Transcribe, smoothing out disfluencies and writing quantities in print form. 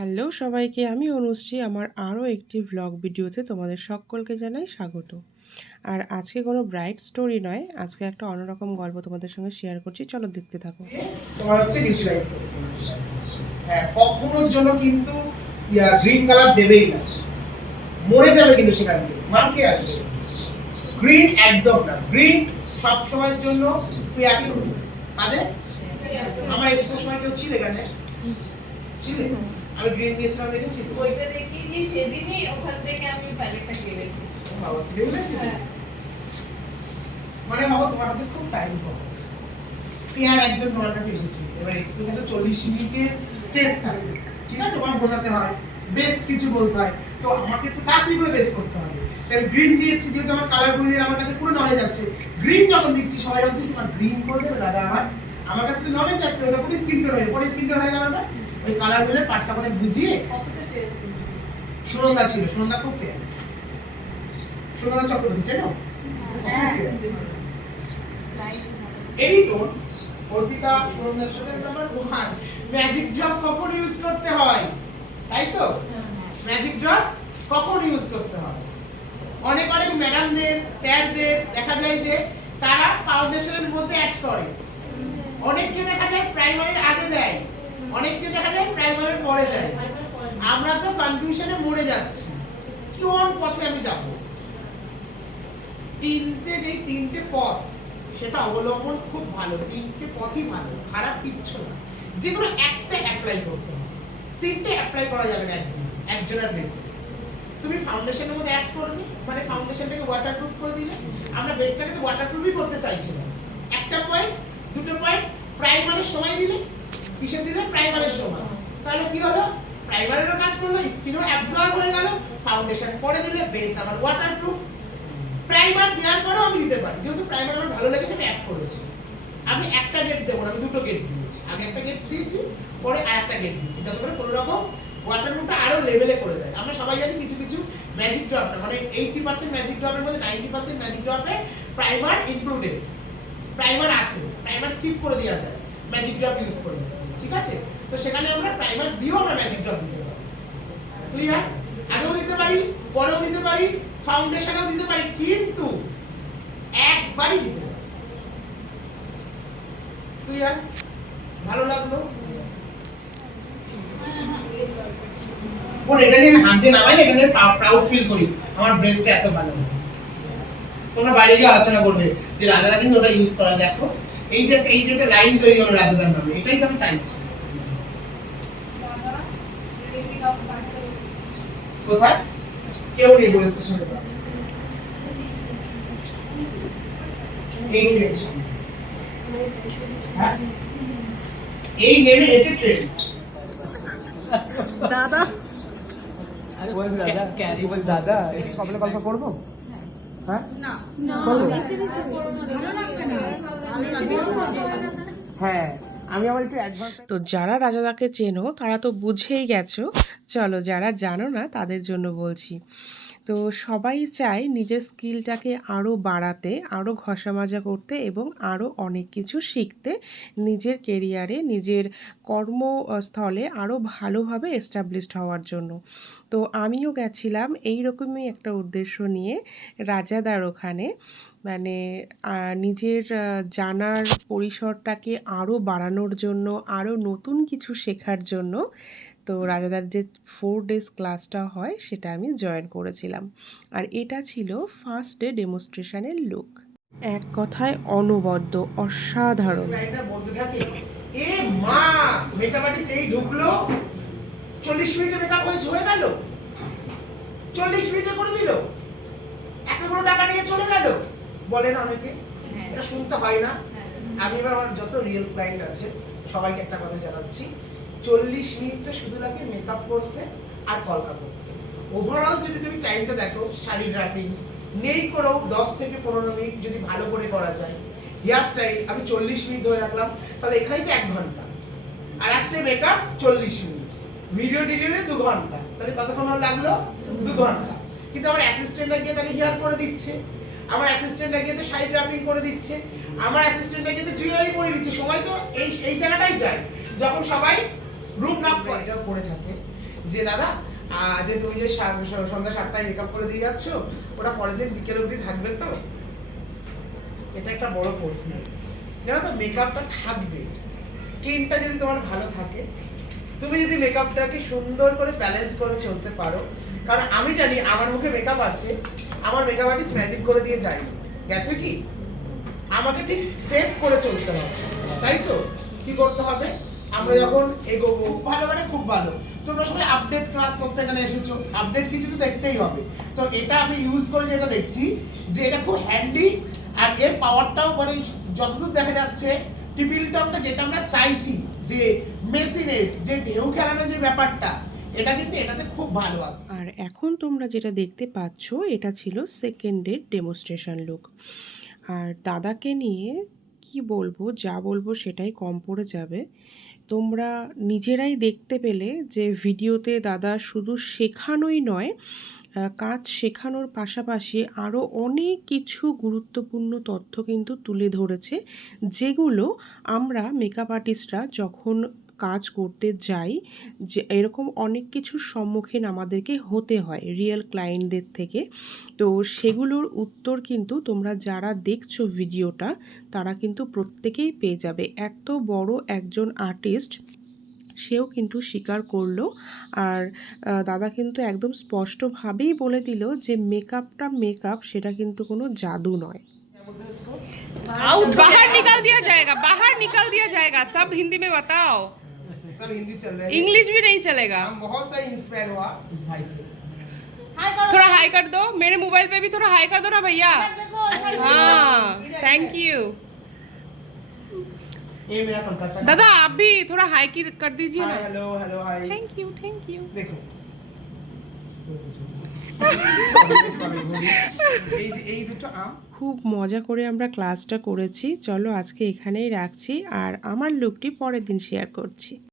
Hello সবাইকে, আমি অনুশ্রী। আমার আরও একটি ভ্লগ ভিডিওতে তোমাদের সকলকে জানাই স্বাগত। আর আজকে কোনো ব্রাইট স্টোরি নয়, আজকে একটা অন্যরকম গল্প তোমাদের সঙ্গে শেয়ার করছি, চলো দেখতে থাকো। তোমার হচ্ছে ইউটিলাইজ করতে হবে। হ্যাঁ, কখনোর জন্য কিন্তু গ্রিন কালার দেবেই না, মরে যাবে কিন্তু সেখান থেকে মার্কে আসবে। গ্রিন একদম না, গ্রিন সব সময়ের জন্য ফেয়ার করবে। কাদের আমার এক্সপোর সময় কেউ ছিল এখানে? ছিল? আমি গ্রিন দিয়েছিলাম, দেখেছি ওইটা দেখি যে সেদিনই ওখান থেকে আমি প্যালেটটা কিনেছি। বাবা কিনে বলেছি মানে বাবা তোমার হাতে খুব টাইম পাবো। ফেয়ার একজন তোমার কাছে এসেছে, এবার এক্সপোজে 40 মিনিটের স্টেজ থাকে, ঠিক আছে? তোমার বোঝাতে হয়, বেস্ট কিছু বলতে হয়, তো আমাকে তো তাড়াতাড়ি করে বেস্ট করতে হবে। তাই গ্রিন দিয়েছি, যেহেতু আমার কালার গুলির আমার কাছে পুরো নলেজ আছে। গ্রিন যখন দিচ্ছি সবাই বলছে তোমার গ্রিন করে দেবে দাদা। আমার কাছে তো নলেজ আছে, ওটা পুরো স্ক্রিন টোন হয়ে পরে স্ক্রিন টোন হয়ে গেল না। ওই কালার গুলির পার্টটা মানে বুঝিয়ে কতটা ফেস করছি সুনন্দা ছিল, সুনন্দা খুব ফেয়ার, সুনন্দা চক্রবর্তী চেনো? এই টোন অর্পিতা সুনন্দার সাথে নাম্বার 1 ম্যাজিক ড্রপ কখন ইউজ করতে হয়, তাই তো? ম্যাজিক ড্রপ কখন ইউজ করতে হয়? অনেক অনেক ম্যাডামদের স্যারদের দেখা যায় যে তারা ফাউন্ডেশনের মধ্যে অ্যাড করে, অনেককে দেখা যায় প্রাইমারির আগে দেয়, অনেককে দেখা যায় প্রাইমারির পরে দেয়। আমরা তো কনফিউশনে মরে যাচ্ছি, কোন পথে আমি যাব? তিনটে পথ সেটা অবলম্বন খুব ভালো, তিনটে পথই ভালো, খারাপ কিচ্ছু না। যে কোনো একটা অ্যাপ্লাই করতে হবে, তিনটে অ্যাপ্লাই করা যাবে না একজনের বেসে। তুমি ফাউন্ডেশনের মধ্যে অ্যাড করবে, মানে ফাউন্ডেশনটাকে ওয়াটারপ্রুফ করে দিলে। আমরা বেসটাকে তো ওয়াটারপ্রুফই করতে চাইছিলাম। একটা পয়েন্ট, দুটো পয়েন্ট প্রাইমারের সময় দিলে, কিসের দিলে? প্রাইমারের সময়। তাহলে কি হলো? প্রাইমারেরও কাজ করলো, স্কিনও অ্যাবজর্ব হয়ে গেল। ফাউন্ডেশন পরে দিলে বেস আমার ওয়াটারপ্রুফ। প্রাইমার দেওয়ার পরেও আমি দিতে পারি, যেহেতু প্রাইমার আমার ভালো লেগেছে আমি অ্যাড করেছি। আমি একটা গেট দেবো না, আমি দুটো গেট দিয়েছি। আগে একটা গেট দিয়েছি, পরে আরেকটা গেট দিয়েছি, যাতে করে কোনো রকম ওয়াটারপ্রুফটা আরো লেভেলে করে দেয়। আমরা সবাই জানি কিছু কিছু ম্যাজিক ড্রপ না, মানে 80% ম্যাজিক ড্রপের মধ্যে 90% ম্যাজিক ড্রপে প্রাইমার ইনক্লুডেড, প্রাইমার আছে, প্রাইমার স্কিপ করে দেওয়া যায় ম্যাজিক ড্রপ ইউজ করে, ঠিক আছে? তো সেখানে আমরা প্রাইমার দিয়েও আমরা ম্যাজিক ড্রপ দিতে পারি। ক্লিয়ার? আগেও দিতে পারি, পরেও দিতে পারি, ফাউন্ডেশনেও দিতে পারি, কিন্তু একবারই দিতে পারি। ক্লিয়ার? ভালো লাগলো? ওর এটা নিয়ে হাত দিয়ে নামাই, এটা নিয়ে প্রাউড ফিল করি, আমার ব্রেস্টটা এত ভালো। তোমরা বাইরে গিয়ে আলোচনা করবে যে রাজাদা কিন্তু ওটা ইউজ করা, দেখো এই যে একটা লাইন তৈরি হলো রাজাদার নামে, এটাই তো আমি চাইছি। কোথায়? কেউ নেই বলে স্টেশনে। এই ট্রেন, হ্যাঁ এই নেমে এটা ট্রেন। দাদা দাদা একটু কমলে গল্প করবো? হ্যাঁ হ্যাঁ, আমি আবার একটু অ্যাডভান্স। তো যারা রাজাদাকে চেনো তারা তো বুঝেই গেছো, চলো যারা জানো না তাদের জন্য বলছি। তো সবাই চায় নিজের স্কিলটাকে আরও বাড়াতে, আরও ঘষা মাজা করতে এবং আরও অনেক কিছু শিখতে, নিজের কেরিয়ারে, নিজের কর্মস্থলে আরও ভালোভাবে এস্টাবলিশড হওয়ার জন্য। তো আমিও গেছিলাম এই রকমই একটা উদ্দেশ্য নিয়ে রাজাদার ওখানে, মানে নিজের জানার পরিসরটাকে আরও বাড়ানোর জন্য, আরও নতুন কিছু শেখার জন্য। তো রাজাদার যে 4 ডেজ ক্লাসটা হয় সেটা আমি জয়েন করেছিলাম। আর এটা ছিল ফার্স্ট ডে ডেমনস্ট্রেশনের লুক। এক কথায় অনবদ্য, অসাধারণ। এ মা, মেকআপ আর্টিস্ট এই ঢুকলো, 40 মিনিটে মেকআপ হয়ে গেল, 40 মিনিটে করে দিল, এত বড় টাকা নিয়ে চলে গেল। বলেন অনেকে, এটা শুনতে হয় না? আমি এবার আমার যত রিয়েল ক্লায়েন্ট আছে সবাইকে একটা কথা জানাচ্ছি, 40 মিনিটটা শুধু লাগে মেকআপ করতে আর কলকা করতে। ওভারঅল যদি তুমি টাইমটা দেখো, শাড়ি ড্রাপিং নেই করেও 10 থেকে 15 মিনিট যদি ভালো করে করা যায়, হেয়ার স্টাইল আমি 40 মিনিট ধরে রাখলাম, তাহলে এখানেই তো 1 ঘন্টা, আর আসছে মেকআপ 40 মিনিট, ভিডিও ডিটেইলে 2 ঘন্টা, তাহলে কতক্ষণ লাগলো? 2 ঘন্টা। কিন্তু আমার অ্যাসিস্ট্যান্টরা গিয়ে তাকে হেয়ার করে দিচ্ছে, আমার অ্যাসিস্ট্যান্টরা গিয়ে তো শাড়ি ড্রাপিং করে দিচ্ছে, আমার অ্যাসিস্ট্যান্টরা গিয়ে তো জুয়েলারি পরে দিচ্ছে। সময় তো এই জায়গাটাই যায় যখন সবাই রুম নাপ করে থাকে। যে দাদা যে তুমি যে সন্ধ্যা 7টায় মেকআপ করে দিয়ে যাচ্ছ ওটা পরের দিন বিকেল অবধি থাকবে তো? এটা একটা বড় প্রশ্ন। জানো তো মেকআপটা থাকবে, স্কিনটা যদি তোমার ভালো থাকে, তুমি যদি মেকআপটাকে সুন্দর করে ব্যালেন্স করে চলতে পারো। কারণ আমি জানি আমার মুখে মেকআপ আছে, আমার মেকআপ আর্টিস্ট ম্যাজিক করে দিয়ে যায়, গেছে কি? আমাকে ঠিক সেভ করে চলতে হবে, তাই তো? কি করতে হবে? আমরা যখন এগোবো ভালো মানে খুব ভালো, তোমরা সবাই আপডেট ক্লাস করতে এখানে এসেছো, আপডেট কিছু তো দেখতেই হবে। তো এটা আমি ইউজ করে যেটা দেখছি যে এটা খুব হ্যান্ডি, আর এর পাওয়ারটাও মানে যতদূর দেখা যাচ্ছে টিপিল টনটা যেটা আমরা চাইছি, যে মেসিনেস, যে ঢেউ খেলানো যে ব্যাপারটা, এটা কিন্তু এটাতে খুব ভালো আসছে। আর এখন তোমরা যেটা দেখতে পাচ্ছ এটা ছিল সেকেন্ডের ডেমনস্ট্রেশন লুক। আর দাদাকে নিয়ে কি বলবো, যা বলবো সেটাই কম পড়ে যাবে। তোমরা নিজেরাই দেখতে পেলে যে ভিডিওতে দাদা শুধু শেখানোই নয়, কাজ শেখানোর পাশাপাশি আরও অনেক কিছু গুরুত্বপূর্ণ তথ্য কিন্তু তুলে ধরেছে, যেগুলো আমরা মেকআপ আর্টিস্টরা যখন কাজ করতে যাই যে এরকম অনেক কিছুর সম্মুখীন আমাদেরকে হতে হয় রিয়েল ক্লায়েন্টদের থেকে। তো সেগুলোর উত্তর কিন্তু তোমরা যারা দেখছো ভিডিওটা তারা কিন্তু প্রত্যেকেই পেয়ে যাবে। এত বড় একজন আর্টিস্ট সেও কিন্তু স্বীকার করলো। আর দাদা কিন্তু একদম স্পষ্টভাবেই বলে দিল যে মেকআপটা মেকআপ, সেটা কিন্তু কোনো জাদু নয়। आउट बाहर निकाल दिया जाएगा, बाहर निकाल दिया जाएगा। सब हिंदी में बताओ, सब हिंदी चल रहे हैं। इंग्लिश भी नहीं चलेगा। हम बहुत सारे इंस्पायर हुआ इस भाई से। थोड़ा हाई कर दो, मेरे मोबाइल पे भी थोड़ा हाई कर दो ना भैया। हाँ, थैंक यू ये मेरा कोलकाता का- दादा, आप भी थोड़ा हाई की कर दीजिए हाय ना। Hello hello hi. Thank you, thank you. देखो এই দুটো আম খুব মজা করে আমরা ক্লাসটা করেছি। চলো আজকে এখানেই রাখছি, আর আমার লুকটি পরের দিন শেয়ার করছি।